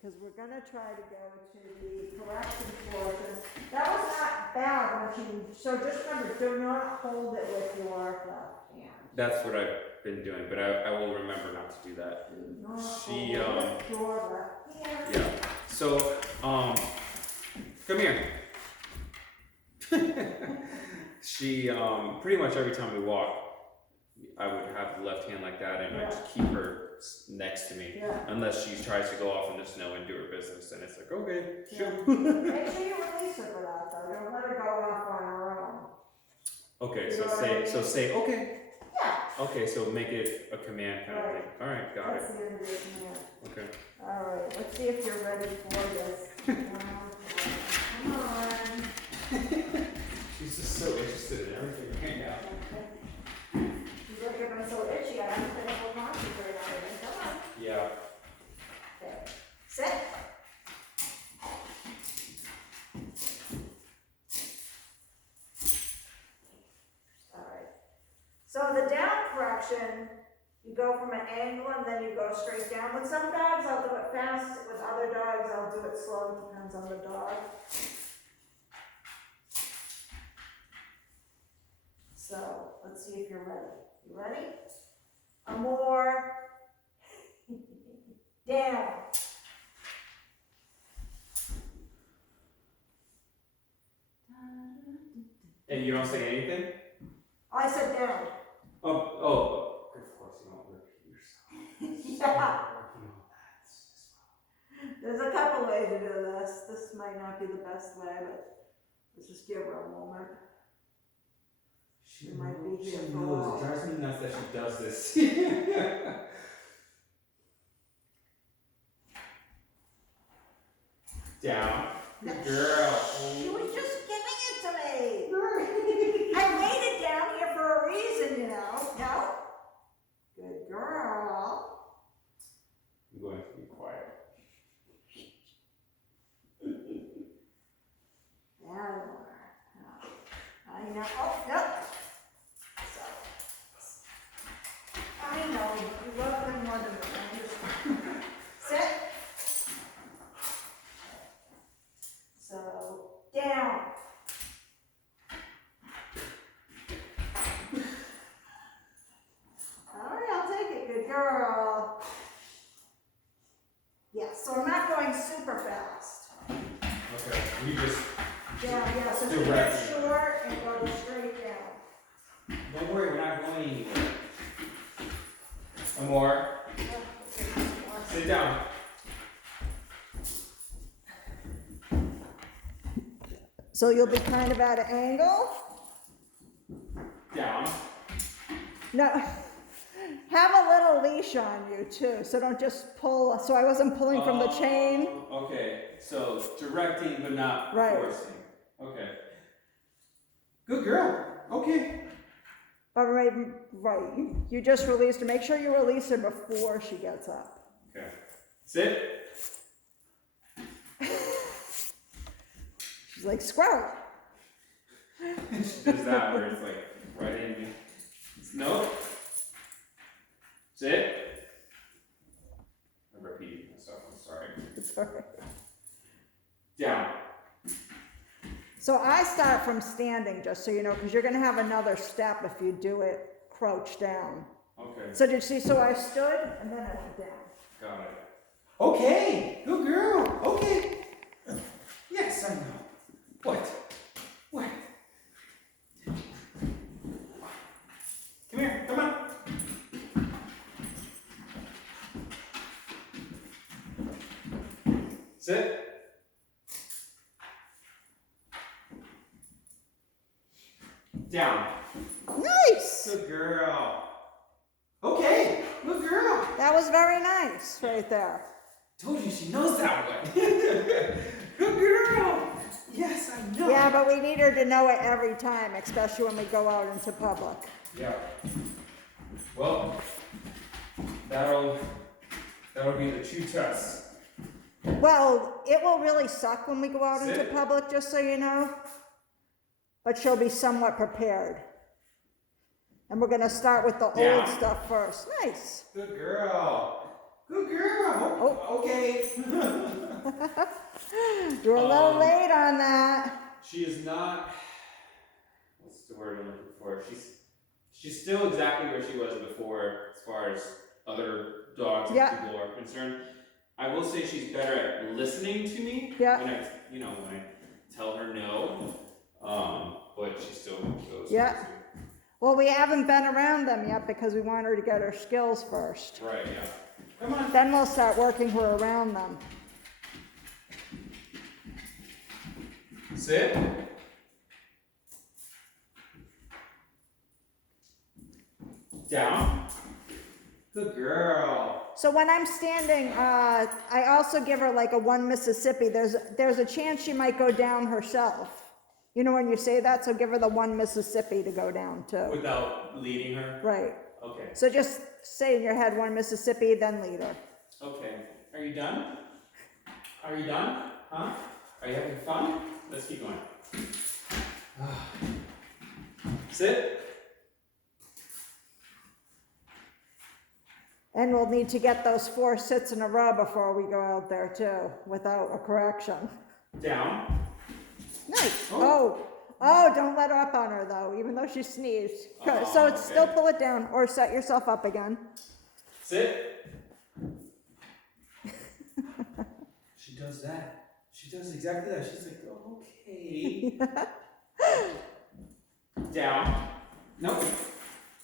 because we're gonna try to go to the correction portion. That was not bad when you, so just remember, do not hold it with your left hand. That's what I've been doing, but I will remember not to do that. Do not She, hold it with your left hand. Yeah. So, come here. She, pretty much every time we walk, I would have the left hand like that, and I just keep her next to me, unless she tries to go off in the snow and do her business, and it's like, okay, sure. Make sure you release her for that though. Don't let her go off on her own. Okay, You so know what I say, mean? so say, okay. Yeah. Okay, so make it a command kind of thing. All right, got That's it. the end of your command. Okay. All right, let's see if you're ready for this. Come on. She's just so interested in everything right now. You're getting so itchy, I haven't been able to concentrate on it. Come on. Yeah. Okay. Sit. All right. So the down correction, you go from an angle and then you go straight down. With some dogs, I'll do it fast. With other dogs, I'll do it slow. It depends on the dog. So let's see if you're ready. You ready? Amore. Down. And you don't say anything? I said down. Oh, of course you don't repeat yourself. Yeah. Working on that as well. There's a couple ways to do this. This might not be the best way, but let's just give her a moment. She might be here for a while. It drives me nuts that she does this. Down. Good girl. She was just giving it to me. I laid it down here for a reason, you know. No? Good girl. I'm going to be quiet. There. I know. Oh, yep. So, I know. You love them more than the others. Sit. So, down. All right, I'll take it. Good girl. Yes, so I'm not going super fast. Okay, you just Yeah, so keep it short and go straight down. don't worry, we're not going anywhere. Amore, sit down. So you'll be kind of at an angle. Down. No, have a little leash on you too, so don't just pull. So I wasn't pulling from the chain. Okay, so directing but not forcing. Okay. Good girl. Okay. But right, you just released her. Make sure you release her before she gets up. Okay. Sit. She's like, squirrel. She does that where it's like right in. Nope. Sit. I'm repeating myself. I'm sorry. It's all right. Down. So I start from standing, just so you know, because you're going to have another step if you do it crouch down. Okay. So did you see? So I stood and then I went down. Got it. Okay. Good girl. Okay. Yes, I know. What? What? Come here. Come on. Sit. Down. Nice. Good girl. Okay. Good girl. That was very nice right there. Told you she knows that one. Good girl. Yes, I know. Yeah, but we need her to know it every time, especially when we go out into public. Yeah. Well, that'll be the true test. Well, it will really suck when we go out into Sit. public, just so you know. But she'll be somewhat prepared. And we're going to start with the Down. old stuff first. Nice. Good girl. Good girl. Oh. Okay. You're a little late on that. She is not. What's the word I'm looking for? She's still exactly where she was before, as far as other dogs and people are concerned. I will say she's better at listening to me when I tell her no. But she still goes. Yeah. Well, we haven't been around them yet because we want her to get her skills first. Right. Yeah. Come on. Then we'll start working her around them. Sit. Down. Good girl. So when I'm standing, I also give her like a 1 Mississippi. There's a chance she might go down herself. You know when you say that, so give her the 1 Mississippi to go down too. Without leading her? Right. Okay. So just say in your head 1 Mississippi, then lead her. Okay. Are you done? Are you done? Huh? Are you having fun? Let's keep going. Sit. And we'll need to get those 4 sits in a row before we go out there too, without a correction. Down. Nice. Oh. Oh, don't let her up on her though, even though she sneezed. So it's still pull it down or set yourself up again. Sit. She does that. She does exactly that. She's like, oh, okay. Down. Nope.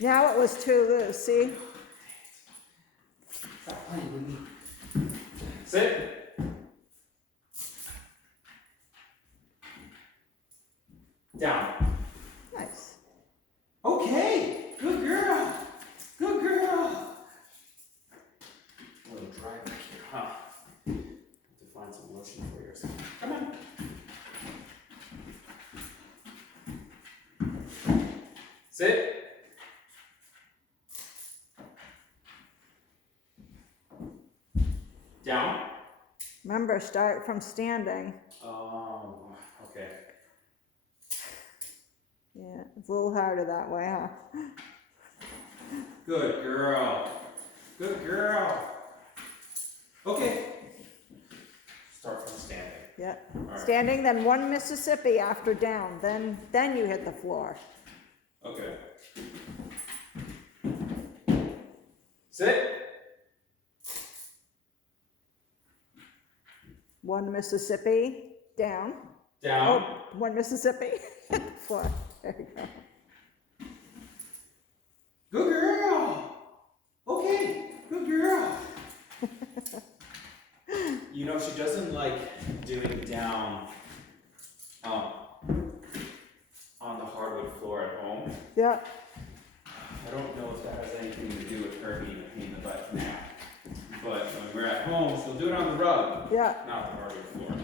Now it was too loose, see? Stop playing with me. Sit. Down. Nice. Okay. Good girl. Good girl. A little dry back here, huh? Have to find some lotion for yours. Come on. Sit. Down. Remember, start from standing. Oh, okay. Yeah, it's a little harder that way, huh? Good girl. Good girl. Okay. Start from standing. Yeah. Right. Standing, then 1 Mississippi after down. Then you hit the floor. Okay. Sit. 1 Mississippi, down. Down. Oh, 1 Mississippi, hit the floor. There you go. Good girl. Okay. Good girl. You know, she doesn't like doing down on the hardwood floor at home. Yeah. I don't know if that has anything to do with her being a pain in the butt now. But when we're at home, she'll do it on the rug. Yeah. Not the hardwood floor.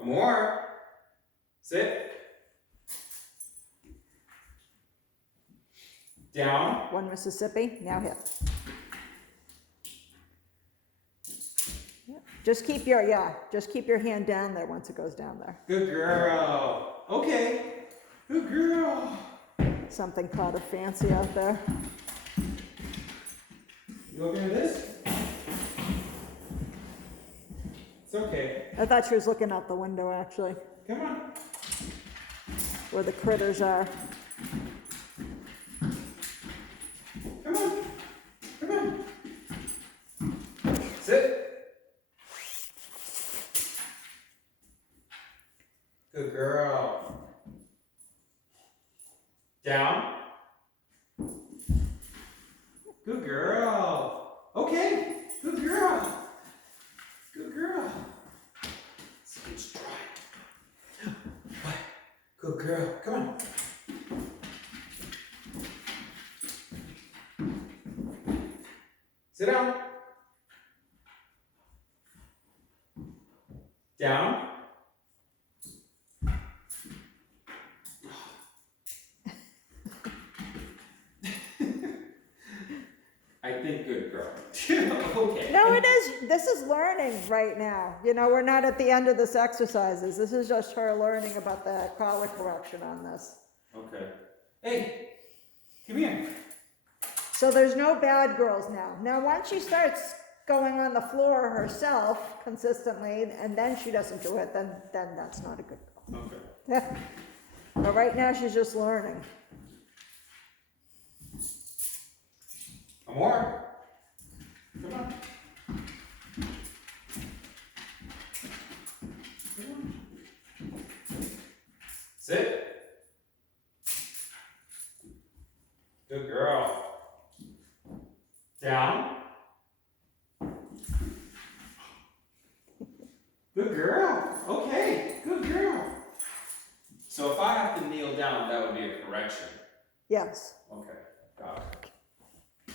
Amore. Sit. Down. 1 Mississippi, now hit. Yeah. Just keep your hand down there once it goes down there. Good girl. Okay. Good girl. Something called a fancy out there. You okay with this? It's okay. I thought she was looking out the window actually, Come on. where the critters are. Come on. Come on. Sit. Good girl. Down. Good girl. Okay. Good girl. Good girl. It's dry. What? Good girl. Come on. Sit down. Down. I think good girl. Okay. No, it is. This is learning right now. You know, we're not at the end of this exercises. This is just her learning about the collar correction on this. Okay. Hey, come here. So there's no bad girls now. Now, once she starts going on the floor herself consistently, and then she doesn't do it, then that's not a good girl. Okay. Yeah. But right now she's just learning. Amore, come on. Come on. Sit. Good girl. Down. Good girl. Okay, good girl. So if I have to kneel down, that would be a correction. Yes. Okay, got it.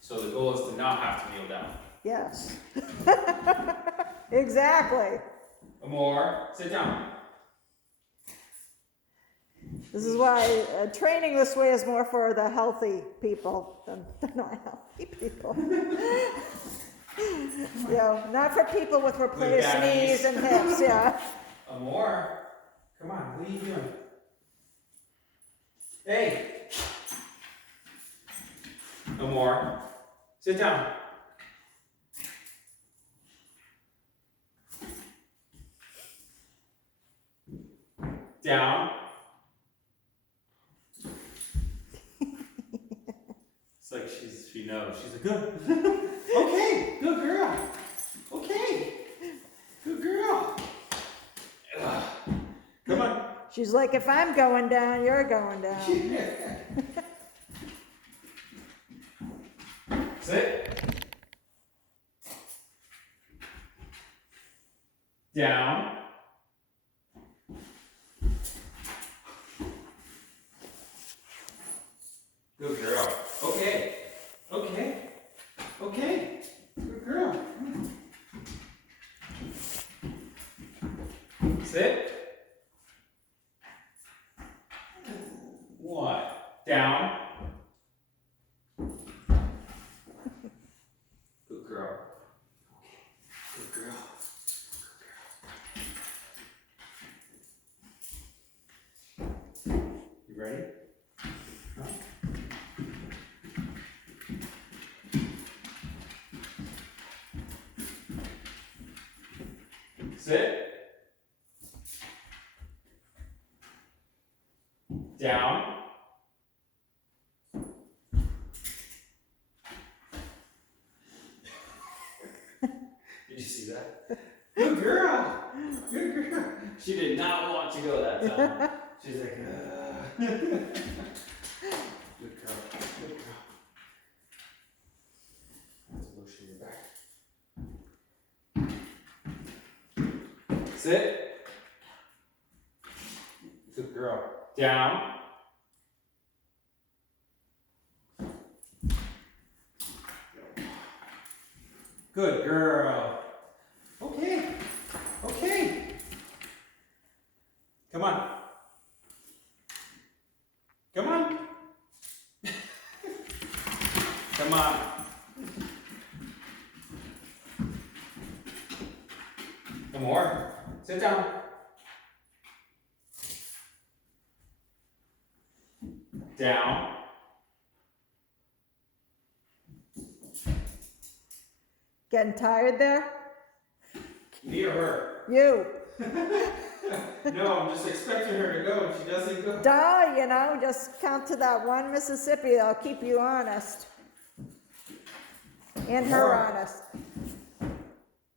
So the goal is to not have to kneel down. Yes. Exactly. Amore, sit down. This is why training this way is more for the healthy people than the not healthy people. You know, not for people with replaced bad knees knees. and hips, yeah. Amore, come on, what are you doing? Hey! Amore, sit down. Down. It's like she knows. She's like, good. Okay, good girl. Okay, good girl. Ugh. Come on. She's like, if I'm going down, you're going down. Sit. Down. Good girl. Okay. Okay. Okay. Good girl. Sit. What? Down. Good girl. Good girl. You ready? Huh? Sit. Down. Did you see that? Good girl. Good girl. She did not want to go that time. She's like, Good girl. Good girl. I have to lotion your back. Sit. Good girl. Down. Good girl. Okay. Okay. Come on. Come on. Come on. Amore, sit down. Down. Getting tired there? Me or her? You. No, I'm just expecting her to go and she doesn't go. Duh, you know, just count to that one Mississippi. I'll keep you honest. And her More. honest.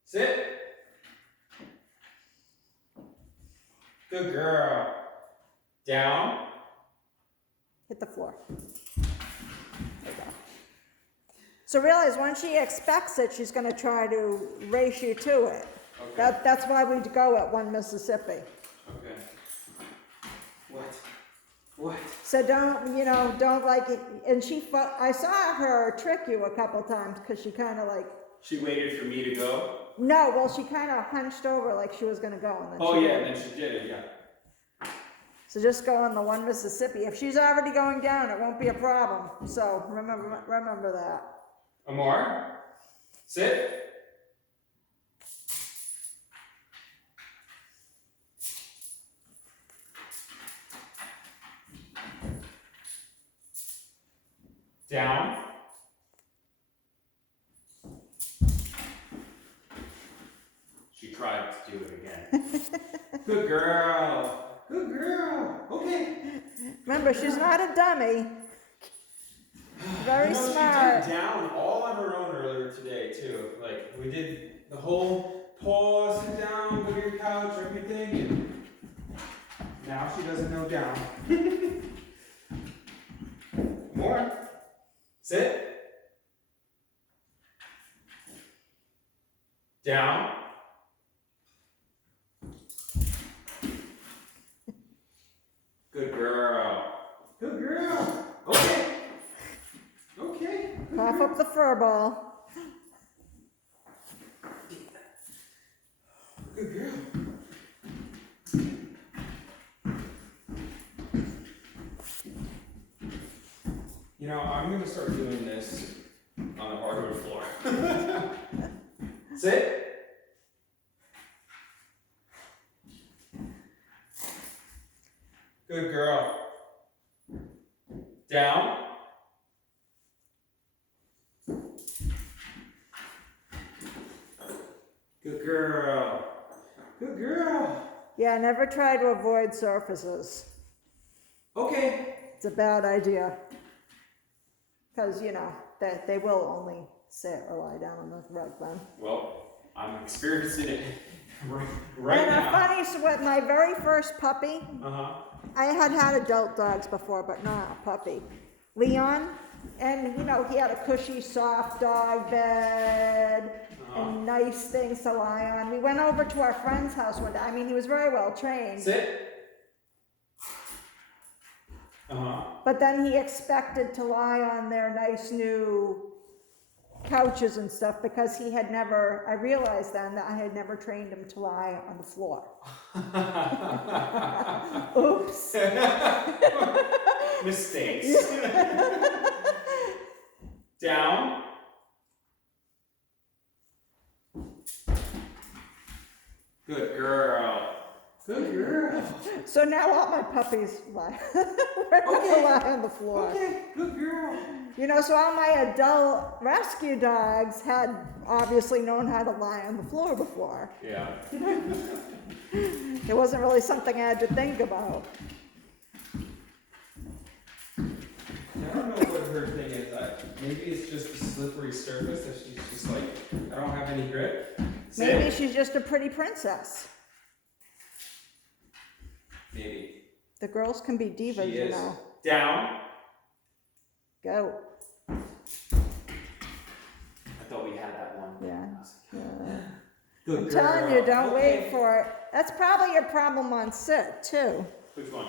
Sit. Good girl. Down. Hit the floor. There you go. So realize when she expects it, she's going to try to race you to it. Okay. That's why we go at one Mississippi. Okay. What? So don't like it. And I saw her trick you a couple times because she kind of like. She waited for me to go? No, well, she kind of hunched over like she was going to go. And then Oh, she yeah, did. and then she did it, yeah. So just go on the one Mississippi. If she's already going down, it won't be a problem. So remember that. Amore, sit. Down. do it again. Good girl. Good girl. Okay. Remember, she's not a dummy. Very smart. She did down all on her own earlier today too. Like we did the whole pause, sit down, go to your couch, everything, and now she doesn't know down. More. Sit. Down. Good girl. Good girl. Okay. Okay. Cough up the fur ball. Good girl. You know, I'm going to start doing this on the hardwood floor. Sit. Good girl. Down. Good girl. Good girl. Yeah, never try to avoid surfaces. Okay. It's a bad idea. Because, they will only sit or lie down on the rug then. Well, I'm experiencing it right and now. Funny, so with my very first puppy, I had adult dogs before, but not a puppy. Leon, and he had a cushy, soft dog bed and nice things to lie on. We went over to our friend's house one day. I mean, he was very well trained. Sit. But then he expected to lie on their nice new couches and stuff because I realized then that I had never trained him to lie on the floor. Oops. Mistakes. Down. Good girl. Good girl. So now all my puppies lie. We're gonna lie on the floor. Okay, good girl. So all my adult rescue dogs had obviously known how to lie on the floor before. Yeah. It wasn't really something I had to think about. I don't know what her thing is. Maybe it's just a slippery surface that she's just like, I don't have any grip. Sit. Maybe she's just a pretty princess. Maybe. The girls can be divas, She is. Down. Go. I thought we had that one. Yeah. Good I'm girl. telling you, don't Okay. wait for it. That's probably your problem on sit, too. Which one?